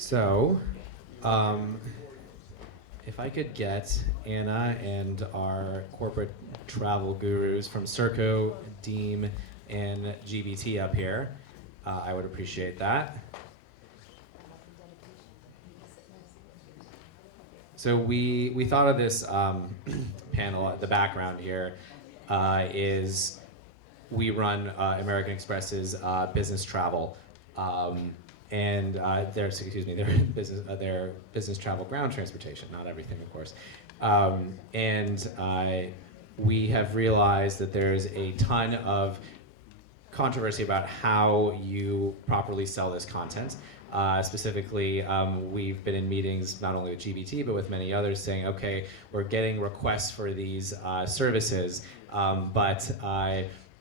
So, if I could get Anna and our corporate travel gurus from Serko, Deem, and GBT up here, I would appreciate that. So we thought of this panel. The background here is we run American Express's business travel, and their business travel ground transportation. Not everything, of course. We have realized that there's a ton of controversy about how you properly sell this content. Specifically, we've been in meetings not only with GBT but with many others saying, okay, we're getting requests for these services, but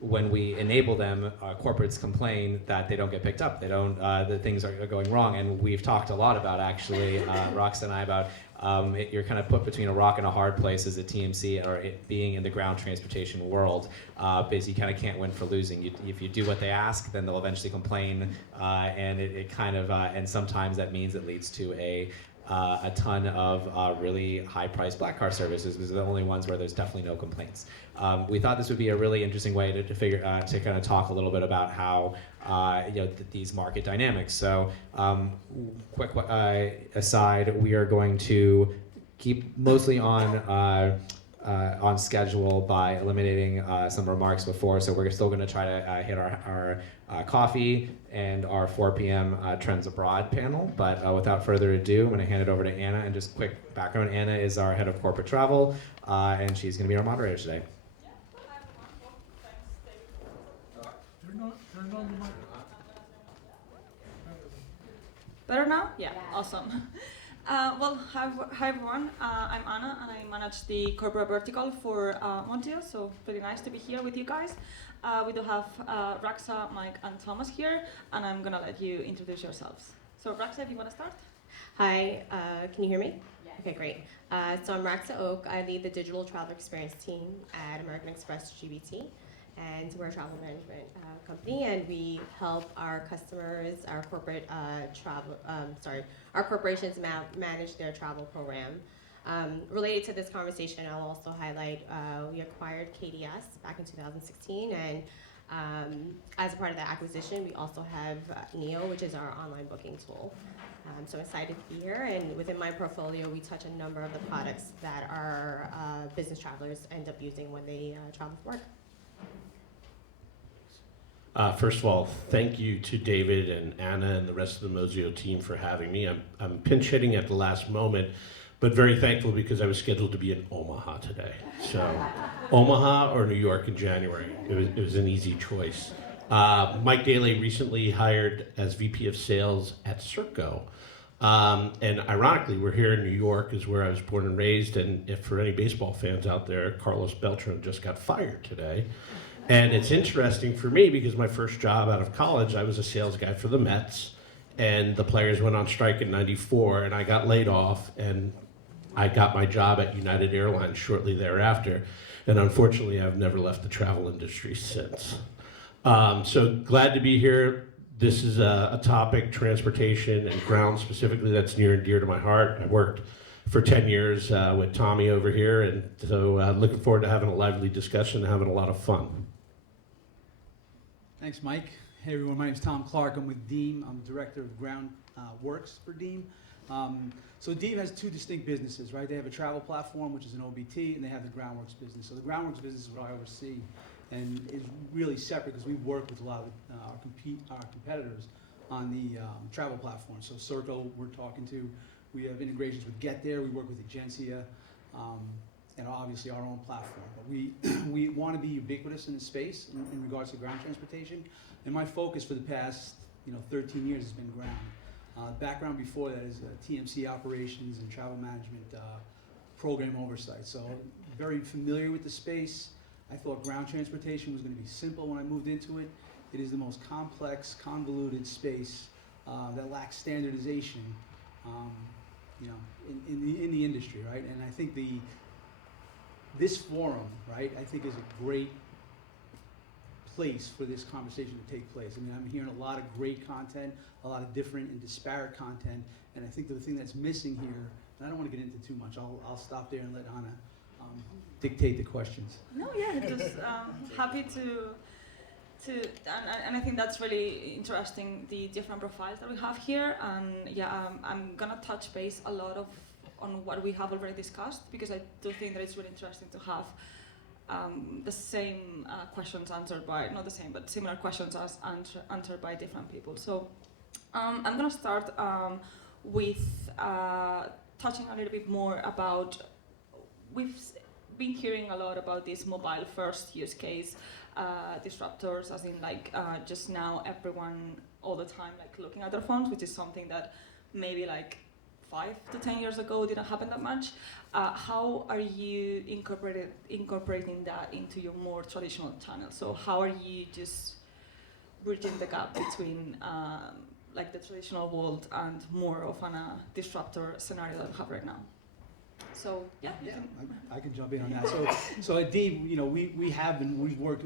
when we enable them, corporates complain that they don't get picked up. They don't. That things are going wrong, and we've talked a lot about actually, Raksa and I, about you're kind of put between a rock and a hard place as a TMC, or it being in the ground transportation world, because you kind of can't win for losing. If you do what they ask, then they'll eventually complain, and it kind of and sometimes that means it leads to a ton of really high-priced black car services, because they're the only ones where there's definitely no complaints. We thought this would be a really interesting way to figure to kind of talk a little bit about how these market dynamics. So, quick aside, we are going to keep mostly on schedule by eliminating some remarks before. So we're still going to try to hit our coffee and our 4 p.m. Trends Abroad panel. But without further ado, I'm going to hand it over to Anna. And just quick background, Anna is our head of corporate travel, and she's going to be our moderator today. Turn on the mic. Better now? Yeah, awesome. Well, hi everyone. I'm Anna, and I manage the corporate vertical for Mozio, so very nice to be here with you guys. We do have Raksa, Mike, and Thomas here, and I'm going to let you introduce yourselves. So Raksa, if you want to start. Hi, can you hear me? Yes. Okay, great. So I'm Raksa Oak. I lead the digital travel experience team at American Express GBT. And we're a travel management company, and we help our customers, our corporate our corporations manage their travel program. Related to this conversation, I'll also highlight we acquired KDS back in 2016, and as a part of that acquisition, we also have Neo, which is our online booking tool. So excited to be here, and within my portfolio, we touch a number of the products that our business travelers end up using when they travel for work. First of all, thank you to David and Anna and the rest of the Mozio team for having me. I'm pinch hitting at the last moment, but very thankful because I was scheduled to be in Omaha today. So, Omaha or New York in January, it was an easy choice. Mike Daly recently hired as VP of Sales at Serko. And ironically, we're here in New York, is where I was born and raised, and if for any baseball fans out there, Carlos Beltran just got fired today. And it's interesting for me because my first job out of college, I was a sales guy for the Mets, and the players went on strike in '94, and I got laid off, and I got my job at United Airlines shortly thereafter. And unfortunately, I've never left the travel industry since. So glad to be here. This is a topic, transportation and ground specifically, that's near and dear to my heart. I worked for 10 years with Tommy over here, and so looking forward to having a lively discussion and having a lot of fun. Thanks, Mike. Hey everyone, my name is Clarke. I'm with Deem. I'm Director of Ground Works for Deem. So Deem has two distinct businesses, right? They have a travel platform, which is an OBT, and they have the Groundworks business. So the Groundworks business is what I oversee, and is really separate because we work with a lot of our competitors on the travel platform. So Serko, we're talking to. We have integrations with Get There. We work with Agencia, and obviously our own platform. But we want to be ubiquitous in the space in regards to ground transportation. And my focus for the past 13 years has been ground. Background before that is TMC operations and travel management program oversight. So very familiar with the space. I thought ground transportation was going to be simple when I moved into it. It is the most complex, convoluted space that lacks standardization, in the industry, right? And I think this forum, right, I think is a great place for this conversation to take place. I mean, I'm hearing a lot of great content, a lot of different and disparate content, and I think the thing that's missing here, and I don't want to get into too much, I'll stop there and let Anna dictate the questions. No, yeah, just happy and I think that's really interesting, the different profiles that we have here, and yeah, I'm gonna touch base a lot on what we have already discussed, because I do think that it's really interesting to have the same questions answered by, not the same, but similar questions as answered by different people. So I'm gonna start with touching a little bit more about, we've been hearing a lot about this mobile first use case, disruptors, as in like just now everyone all the time like looking at their phones, which is something that maybe like 5 to 10 years ago didn't happen that much. How are you incorporating that into your more traditional channels? So how are you just bridging the gap between like the traditional world and more of a disruptor scenario that we have right now? So yeah, I can jump in on that. So at Deem, we've worked,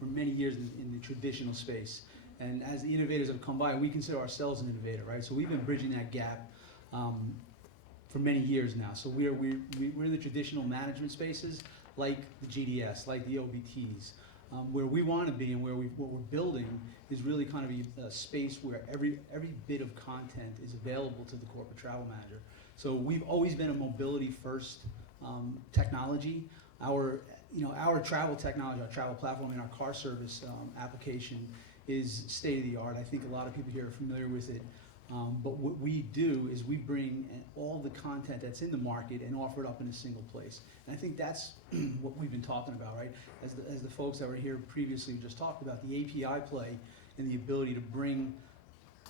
for many years in the traditional space, and as the innovators have come by, we consider ourselves an innovator, right? So we've been bridging that gap for many years now. So we're in the traditional management spaces, like the GDS, like the OBTs. Where we want to be and what we're building is really kind of a space where every bit of content is available to the corporate travel manager. So we've always been a mobility first technology. Our travel technology, our travel platform, and our car service application is state of the art. I think a lot of people here are familiar with it. But what we do is we bring all the content that's in the market and offer it up in a single place. And I think that's what we've been talking about, right? As the folks that were here previously just talked about, the API play and the ability to bring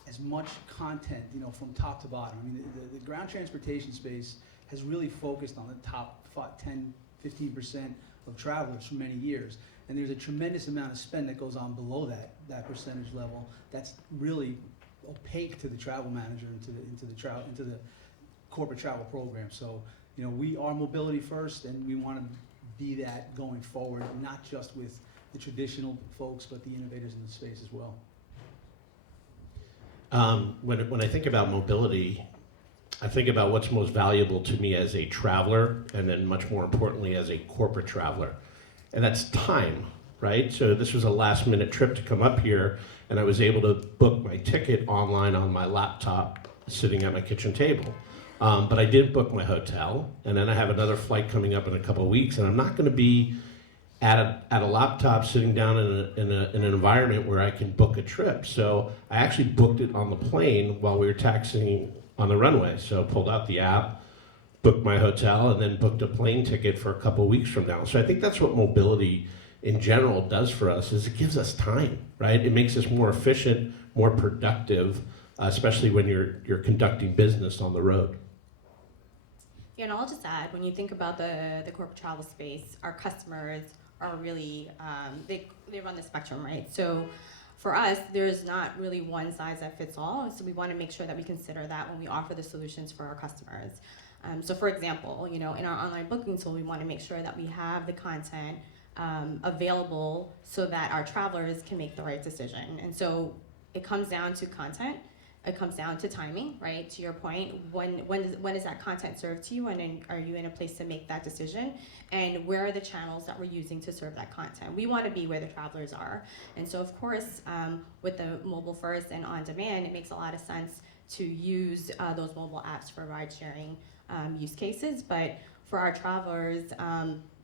as much content, from top to bottom. I mean, the ground transportation space has really focused on the top 10, 15% of travelers for many years. And there's a tremendous amount of spend that goes on below that percentage level that's really opaque to the travel manager into the corporate travel program. So we are mobility first, and we want to be that going forward, not just with the traditional folks, but the innovators in the space as well. When I think about mobility, I think about what's most valuable to me as a traveler, and then much more importantly as a corporate traveler, and that's time, right? So this was a last minute trip to come up here, and I was able to book my ticket online on my laptop sitting at my kitchen table. But I didn't book my hotel, and then I have another flight coming up in a couple of weeks, and I'm not going to be at a laptop sitting down in an environment where I can book a trip. So I actually booked it on the plane while we were taxiing on the runway. So pulled out the app, booked my hotel, and then booked a plane ticket for a couple of weeks from now. So I think that's what mobility in general does for us, is it gives us time, right? It makes us more efficient, more productive, especially when you're conducting business on the road. Yeah, and I'll just add, when you think about the corporate travel space, our customers are really, they run the spectrum, right? So for us, there's not really one size that fits all, so we want to make sure that we consider that when we offer the solutions for our customers. So for example, in our online booking tool, we want to make sure that we have the content available so that our travelers can make the right decision. And so it comes down to content. It comes down to timing, right? To your point, when is that content served to you, and are you in a place to make that decision? And where are the channels that we're using to serve that content? We want to be where the travelers are. And so, of course, with the mobile first and on demand, it makes a lot of sense to use those mobile apps for ride sharing use cases. But for our travelers,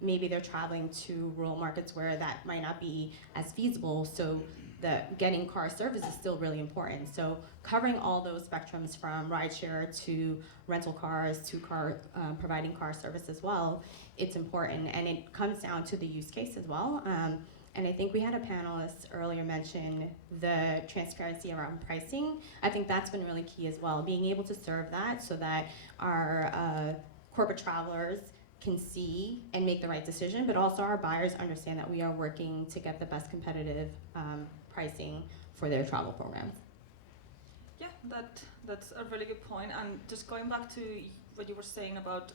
maybe they're traveling to rural markets where that might not be as feasible. So getting car service is still really important. So covering all those spectrums from rideshare to rental cars to providing car service as well, it's important. And it comes down to the use case as well. And I think we had a panelist earlier mention the transparency around pricing. I think that's been really key as well, being able to serve that so that our corporate travelers can see and make the right decision, but also our buyers understand that we are working to get the best competitive pricing for their travel programs. Yeah, that's a really good point. And just going back to what you were saying about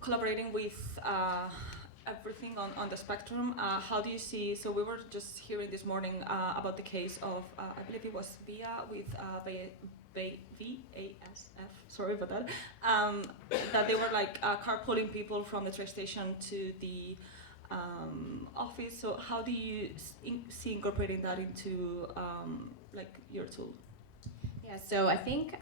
collaborating with everything on the spectrum. How do you see? So we were just hearing this morning about the case of I believe it was Via with VASF. Sorry about that. That they were like carpooling people from the train station to the office. So how do you see incorporating that into like your tool? Yeah, so I think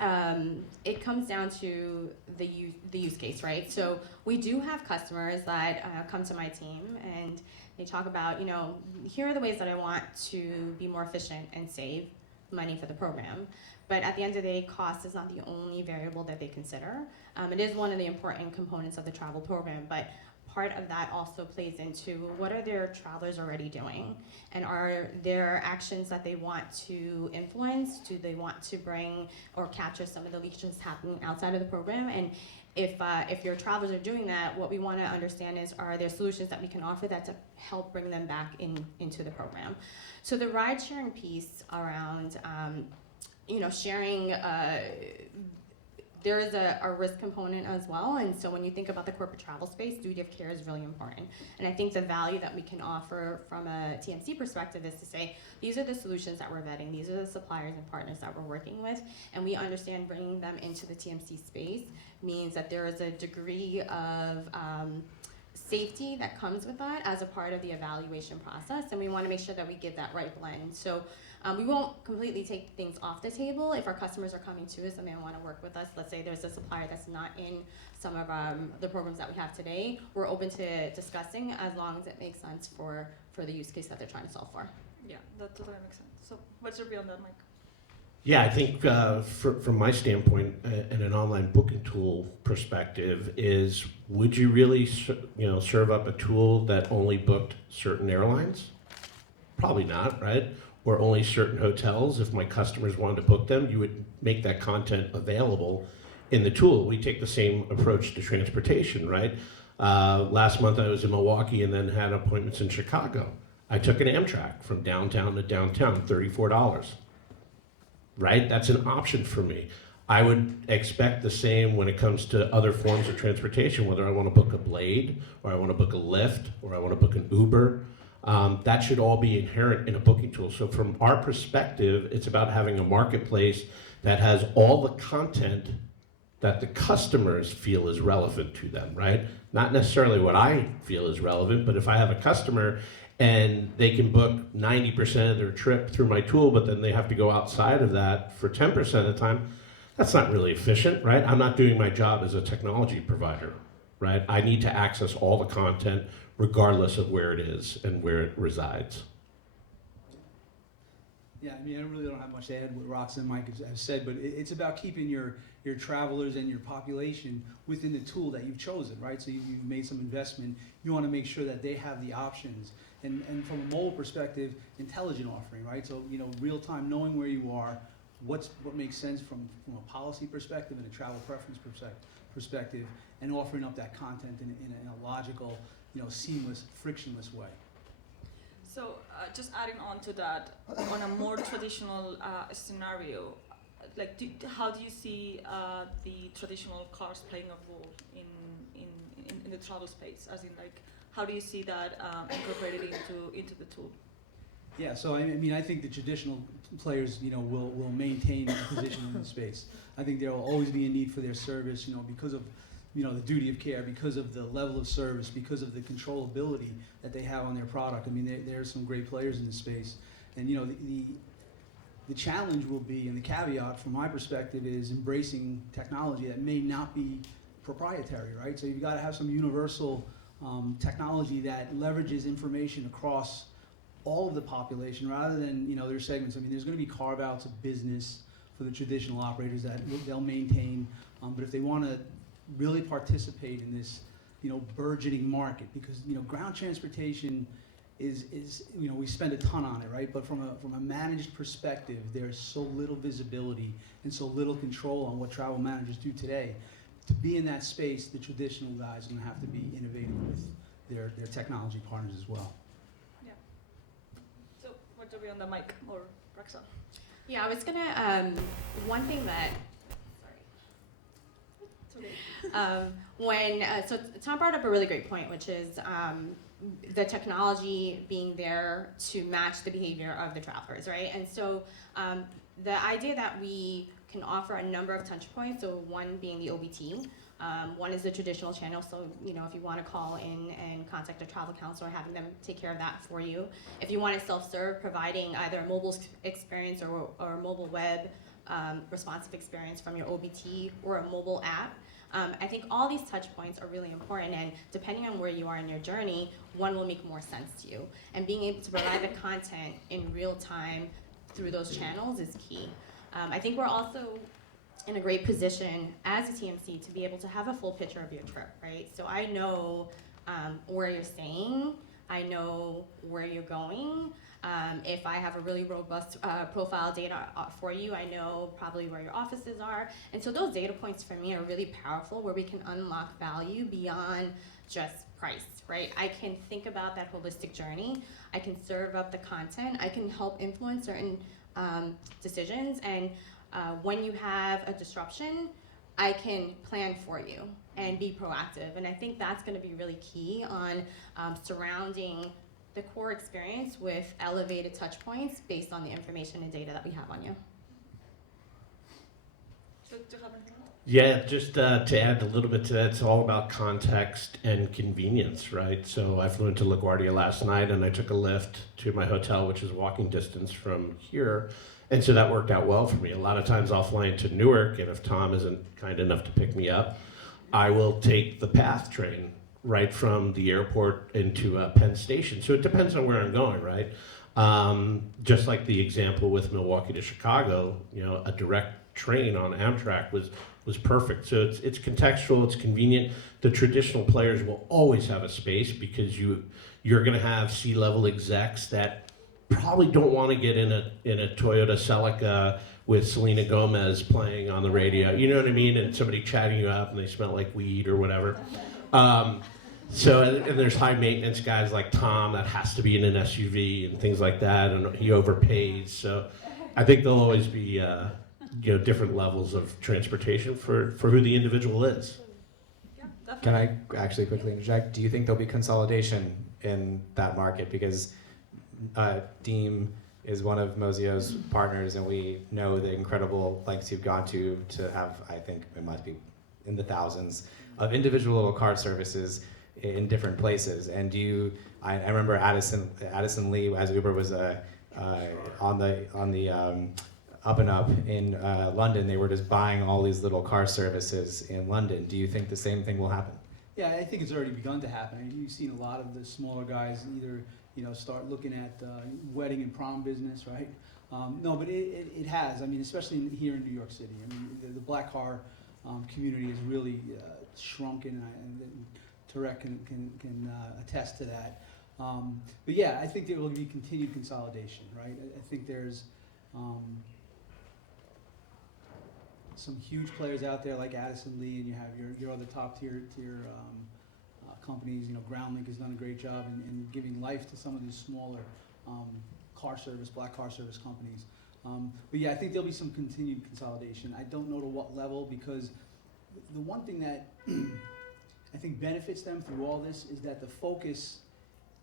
it comes down to the use case, right? So we do have customers that come to my team and they talk about, you know, here are the ways that I want to be more efficient and save money for the program. But at the end of the day, cost is not the only variable that they consider. It is one of the important components of the travel program, but part of that also plays into what are their travelers already doing, and are there actions that they want to influence? Do they want to bring or capture some of the leakages happening outside of the program? And if your travelers are doing that, what we want to understand is, are there solutions that we can offer that to help bring them back into the program? So the ride sharing piece around you know, sharing, there is a risk component as well, and so when you think about the corporate travel space, duty of care is really important. And I think the value that we can offer from a TMC perspective is to say, these are the solutions that we're vetting, these are the suppliers and partners that we're working with, and we understand bringing them into the TMC space means that there is a degree of safety that comes with that as a part of the evaluation process, and we want to make sure that we get that right blend. So we won't completely take things off the table if our customers are coming to us and they want to work with us. Let's say there's a supplier that's not in some of the programs that we have today. We're open to discussing as long as it makes sense for the use case that they're trying to solve for. Yeah, that totally makes sense. So what's your view on that, Mike? Yeah, I think from my standpoint and an online booking tool perspective is, would you really serve up a tool that only booked certain airlines? Probably not, right? Or only certain hotels. If my customers wanted to book them, you would make that content available in the tool. We take the same approach to transportation, right? Last month I was in Milwaukee and then had appointments in Chicago. I took an Amtrak from downtown to downtown, $34. Right? That's an option for me. I would expect the same when it comes to other forms of transportation, whether I want to book a Blade, or I want to book a Lyft, or I want to book an Uber. That should all be inherent in a booking tool. So from our perspective, it's about having a marketplace that has all the content that the customers feel is relevant to them, right? Not necessarily what I feel is relevant, but if I have a customer and they can book 90% of their trip through my tool, but then they have to go outside of that for 10% of the time, that's not really efficient, right? I'm not doing my job as a technology provider, right? I need to access all the content regardless of where it is and where it resides. Yeah, I mean, I really don't have much to add what Raksa and Mike have said, but it's about keeping your travelers and your population within the tool that you've chosen, right? So you've made some investment. You want to make sure that they have the options. And from a mobile perspective, intelligent offering, right? So, you know, real time, knowing where you are, what makes sense from a policy perspective and a travel preference perspective, and offering up that content in a logical, you know, seamless, frictionless way. So just adding on to that, on a more traditional scenario, like how do you see the traditional cars playing a role in the travel space? As in, like, how do you see that incorporated into the tool? Yeah, so I mean, I think the traditional players, you know, will maintain a position in the space. I think there will always be a need for their service, you know, because of, you know, the duty of care, because of the level of service, because of the controllability that they have on their product. I mean, there are some great players in the space, and you know, the challenge will be, and the caveat from my perspective is embracing technology that may not be proprietary, right? So you've got to have some universal technology that leverages information across all of the population rather than, you know, their segments. I mean, there's going to be carve-outs of business for the traditional operators that they'll maintain, but if they want to really participate in this, you know, burgeoning market, because, you know, ground transportation is you know, we spend a ton on it, right? But from a managed perspective, there's so little visibility and so little control on what travel managers do today. To be in that space, the traditional guys are going to have to be innovative with their technology partners as well. Yeah. So what do we on the mic, or Raksa? Yeah, I was gonna one thing that. It's So Tom brought up a really great point, which is the technology being there to match the behavior of the travelers, right? And so the idea that we can offer a number of touch points, so one being the OBT, one is the traditional channel, so if you want to call in and contact a travel counselor, having them take care of that for you. If you want to self-serve, providing either a mobile experience or a mobile web responsive experience from your OBT or a mobile app. I think all these touch points are really important, and depending on where you are in your journey, one will make more sense to you. And being able to provide the content in real time through those channels is key. I think we're also in a great position as a TMC to be able to have a full picture of your trip, right? So I know where you're staying, I know where you're going. If I have a really robust profile data for you, I know probably where your offices are. And so those data points for me are really powerful, where we can unlock value beyond just price, right? I can think about that holistic journey. I can serve up the content. I can help influence certain decisions. And when you have a disruption, I can plan for you and be proactive. And I think that's going to be really key on surrounding the core experience with elevated touch points based on the information and data that we have on you. Do you have anything else? Yeah, just to add a little bit to that, it's all about context and convenience, right? So I flew into LaGuardia last night and I took a lift to my hotel, which is walking distance from here. And so that worked out well for me. A lot of times I'll fly into Newark, and if Tom isn't kind enough to pick me up, I will take the PATH train right from the airport into Penn Station. So it depends on where I'm going, right? Just like the example with Milwaukee to Chicago, a direct train on Amtrak was perfect. So it's contextual, it's convenient. The traditional players will always have a space because you're going to have C-level execs that probably don't want to get in a Toyota Celica with Selena Gomez playing on the radio. You know what I mean? And somebody chatting you up and they smell like weed or whatever. So, and there's high maintenance guys like Tom that has to be in an SUV and things like that, and he overpays. So I think there'll always be different levels of transportation for who the individual is. Yeah, definitely. Can I actually quickly interject? Do you think there'll be consolidation in that market? Because Deem is one of Mozio's partners, and we know the incredible lengths you've gone to have, I think it must be in the thousands of individual little card services in different places. And I remember Addison Lee, as Uber was on the up and up in London, they were just buying all these little car services in London. Do you think the same thing will happen? Yeah, I think it's already begun to happen. I mean, you've seen a lot of the smaller guys either start looking at wedding and prom business, right? No, but it has. I mean, especially here in New York City. I mean, the black car community has really shrunken, and Tarek can attest to that. But yeah, I think there will be continued consolidation, right? I think there's some huge players out there like Addison Lee, and you have your other top tier companies. GroundLink has done a great job in giving life to some of these smaller black car service companies. But yeah, I think there'll be some continued consolidation. I don't know to what level, because the one thing that I think benefits them through all this is that the focus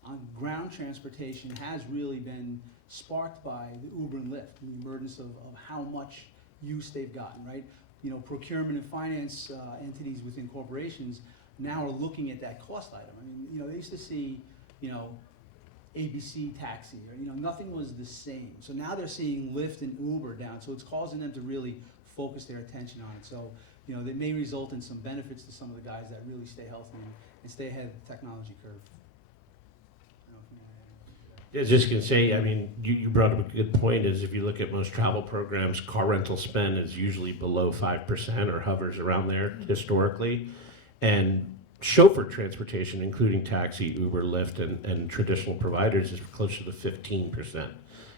on ground transportation has really been sparked by the Uber and Lyft, and the emergence of how much use they've gotten, right? Procurement and finance entities within corporations now are looking at that cost item. I mean, they used to see, ABC taxi, or, nothing was the same. So now they're seeing Lyft and Uber down, so it's causing them to really focus their attention on it. So, that may result in some benefits to some of the guys that really stay healthy and stay ahead of the technology curve. I was just going to say, I mean, you brought up a good point, is if you look at most travel programs, car rental spend is usually below 5% or hovers around there historically. And chauffeur transportation, including taxi, Uber, Lyft, and traditional providers, is closer to 15%.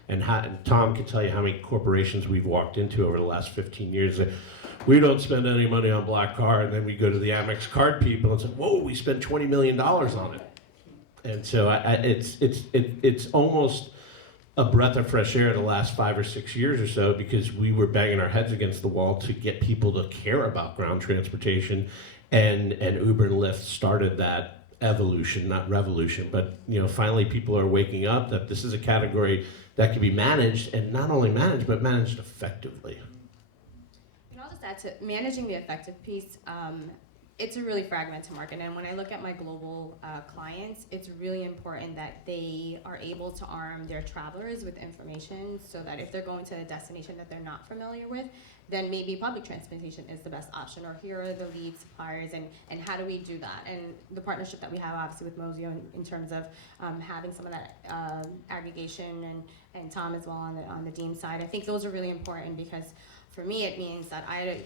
And Tom can tell you how many corporations we've walked into over the last 15 years that we don't spend any money on black car, and then we go to the Amex card people and say, whoa, we spent $20 million on it. And so it's almost a breath of fresh air the last 5 or 6 years or so, because we were banging our heads against the wall to get people to care about ground transportation, and Uber and Lyft started that evolution, not revolution. But finally people are waking up that this is a category that can be managed, and not only managed, but managed effectively. And I'll just add to managing the effective piece. It's a really fragmented market, and when I look at my global clients, it's really important that they are able to arm their travelers with information so that if they're going to a destination that they're not familiar with, then maybe public transportation is the best option, or here are the lead suppliers, and how do we do that? And the partnership that we have obviously with Mozio in terms of having some of that aggregation, and Tom as well on the Deem side, I think those are really important, because for me, it means that I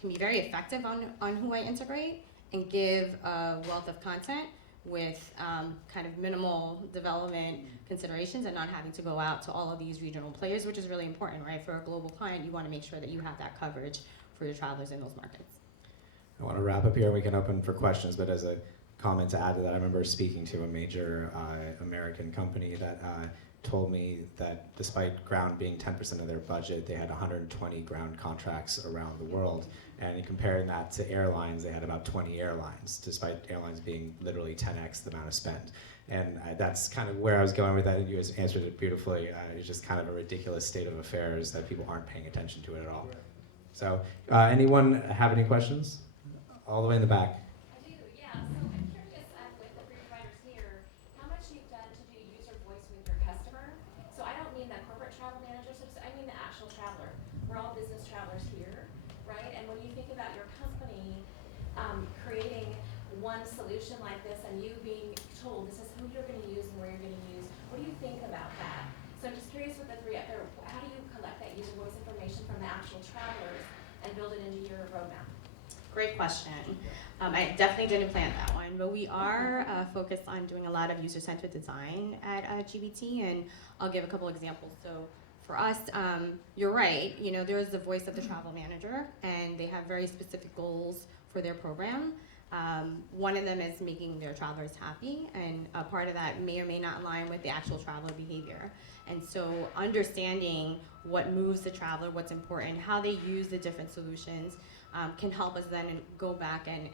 can be very effective on who I integrate and give a wealth of content with kind of minimal development considerations, and not having to go out to all of these regional players, which is really important, right? For a global client, you want to make sure that you have that coverage for your travelers in those markets. I want to wrap up here, and we can open for questions, but as a comment to add to that, I remember speaking to a major American company that told me that despite ground being 10% of their budget, they had 120 ground contracts around the world. And in comparing that to airlines, they had about 20 airlines, despite airlines being literally 10x the amount of spend. And that's kind of where I was going with that, and you guys answered it beautifully. It's just kind of a ridiculous state of affairs that people aren't paying attention to it at all. So anyone have any questions? All the way in the back. I do, yeah. So I'm curious, with the free providers here, how much you've done to do user voice with your customer. So I don't mean the corporate travel managers, I mean the actual traveler. We're all business travelers here, right? And when you think about your company creating one solution like this, and you being told this is who you're going to use and where you're going to use, what do you think about that? So I'm just curious with the three up there, how do you collect that user voice information from the actual travelers and build it into your roadmap? Great question. I definitely didn't plan that one, but we are focused on doing a lot of user-centered design at GBT, and I'll give a couple examples. So for us, you're right, there is the voice of the travel manager, and they have very specific goals for their program. One of them is making their travelers happy, and a part of that may or may not align with the actual traveler behavior. And so understanding what moves the traveler, what's important, how they use the different solutions, can help us then go back and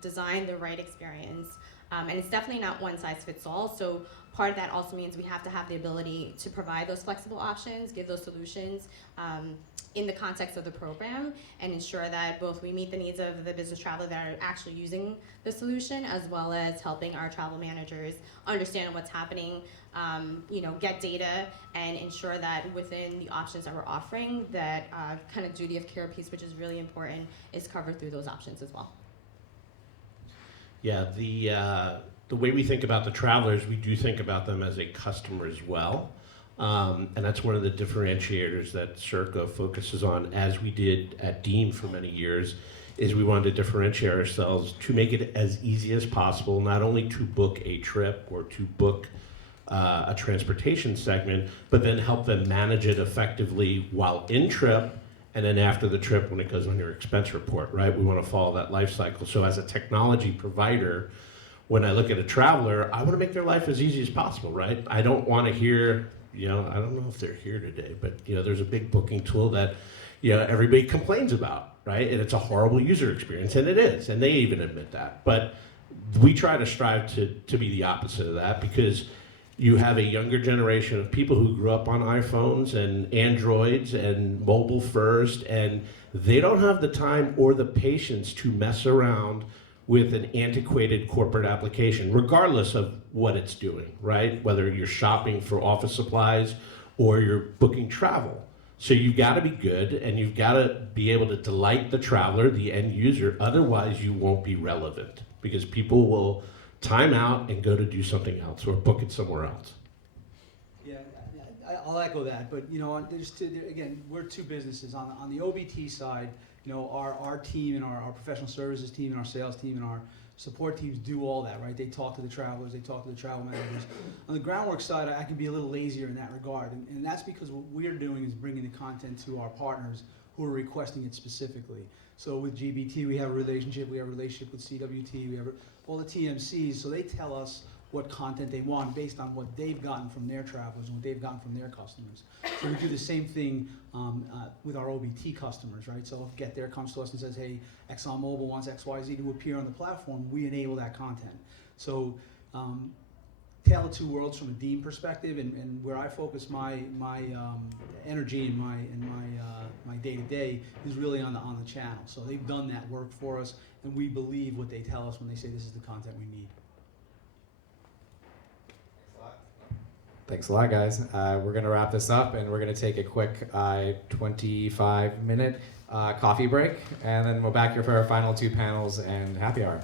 design the right experience. And it's definitely not one size fits all. So part of that also means we have to have the ability to provide those flexible options, give those solutions in the context of the program, and ensure that both we meet the needs of the business traveler that are actually using the solution, as well as helping our travel managers understand what's happening, get data, and ensure that within the options that we're offering, that kind of duty of care piece, which is really important, is covered through those options as well. Yeah, the way we think about the travelers, we do think about them as a customer as well. And that's one of the differentiators that Serko focuses on, as we did at Deem for many years, is we wanted to differentiate ourselves to make it as easy as possible, not only to book a trip or to book a transportation segment, but then help them manage it effectively while in trip, and then after the trip when it goes on your expense report, right? We want to follow that life cycle. So as a technology provider, when I look at a traveler, I want to make their life as easy as possible, right? I don't want to hear, I don't know if they're here today, but there's a big booking tool that everybody complains about, right? And it's a horrible user experience, and it is, and they even admit that. But we try to strive to be the opposite of that, because you have a younger generation of people who grew up on iPhones and Androids and mobile first, and they don't have the time or the patience to mess around with an antiquated corporate application, regardless of what it's doing, right? Whether you're shopping for office supplies or you're booking travel. So you've got to be good, and you've got to be able to delight the traveler, the end user. Otherwise, you won't be relevant, because people will time out and go to do something else or book it somewhere else. Yeah, I'll echo that, but again, we're two businesses. On the OBT side, our team and our professional services team and our sales team and our support teams do all that, right? They talk to the travelers, they talk to the travel managers. On the groundwork side, I can be a little lazier in that regard, and that's because what we're doing is bringing the content to our partners who are requesting it specifically. So with GBT, we have a relationship with CWT, we have all the TMCs, so they tell us what content they want based on what they've gotten from their travelers and what they've gotten from their customers. So we do the same thing with our OBT customers, right? So if Get There comes to us and says, hey, ExxonMobil wants XYZ to appear on the platform, we enable that content. So tale of two worlds from a Deem perspective, and where I focus my energy and my day to day is really on the channel. So they've done that work for us, and we believe what they tell us when they say this is the content we need. Thanks a lot, guys. We're going to wrap this up, and we're going to take a quick 25-minute coffee break, and then we're back here for our final two panels and happy hour.